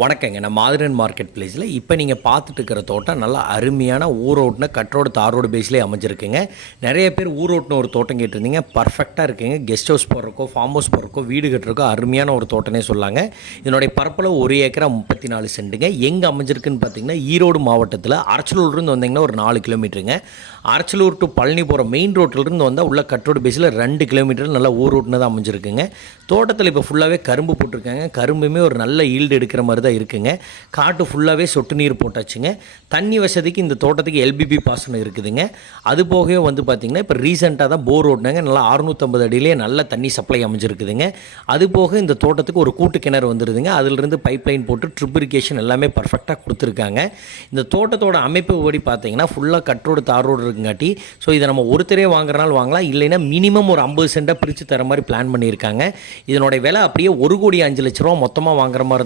வணக்கங்க. நான் மாதிரன் மார்க்கெட் பிளேஸில் இப்போ நீங்கள் பார்த்துட்டு இருக்கிற தோட்டம் நல்லா அருமையான ஊரோட்டின கட்டரோடு தாரோடு பேஸ்லேயே அமைஞ்சிருக்குங்க. நிறைய பேர் ஊரோட்டின ஒரு தோட்டம் கேட்டிருந்தீங்க. பர்ஃபெக்டாக இருக்குங்க. கெஸ்ட் ஹவுஸ் போடுறக்கோ ஃபார்ம் ஹவுஸ் போடுறக்கோ வீடு கட்டுறக்கோ அருமையான ஒரு தோட்டனே சொல்லாங்க. இதனுடைய பரப்பளவு 1 ஏக்கரா 34 சென்ட்டுங்க. எங்கே அமைஞ்சிருக்குன்னு பார்த்தீங்கன்னா ஈரோடு மாவட்டத்தில் அரச்சலூர்லேருந்து வந்தீங்கன்னா ஒரு 4 கிலோமீட்டருங்க. அரச்சலூர் டு பழனி போகிற மெயின் ரோட்டிலிருந்து வந்தால் உள்ள கட்டரோடு பேஸில் 2 கிலோமீட்டர் நல்லா ஊரோட்டின தான் அமைஞ்சிருக்குங்க. தோட்டத்தில் இப்போ ஃபுல்லாகவே கரும்பு போட்டிருக்காங்க. கரும்புமே ஒரு நல்ல ஈல்டு எடுக்கிற மாதிரி தான் இருக்குங்க. காட்டு ஃபுல்லாகவே சொட்டு நீர் போட்டாச்சுங்க. தண்ணி வசதிக்கு இந்த தோட்டத்துக்கு எல்பிபி பாசனம் இருக்குதுங்க. அது போகவே வந்து பார்த்திங்கன்னா இப்போ ரீசெண்டாக தான் போர் ஓட்டினாங்க. நல்லா 650 அடியிலே நல்ல தண்ணி சப்ளை அமைஞ்சிருக்குதுங்க. அது போக இந்த தோட்டத்துக்கு ஒரு கூட்டு கிணறு வந்துடுதுங்க. அதிலிருந்து பைப் லைன் போட்டு ட்ரிப் இரிகேஷன் எல்லாமே பர்ஃபெக்டாக கொடுத்துருக்காங்க. இந்த தோட்டத்தோட அமைப்பு படி பார்த்தீங்கன்னா ஃபுல்லாக கட்டரோடு தாரோடு இருக்குங்காட்டி ஸோ இதை நம்ம ஒருத்தரே வாங்குறனால வாங்கலாம், இல்லைன்னா மினிமம் ஒரு 50 சென்ட்டாக பிரித்து தர மாதிரி பிளான் பண்ணியிருக்காங்க. இதனுடைய விலை அப்படியே 1,05,00,000 மொத்தமாக வாங்குற மாதிரி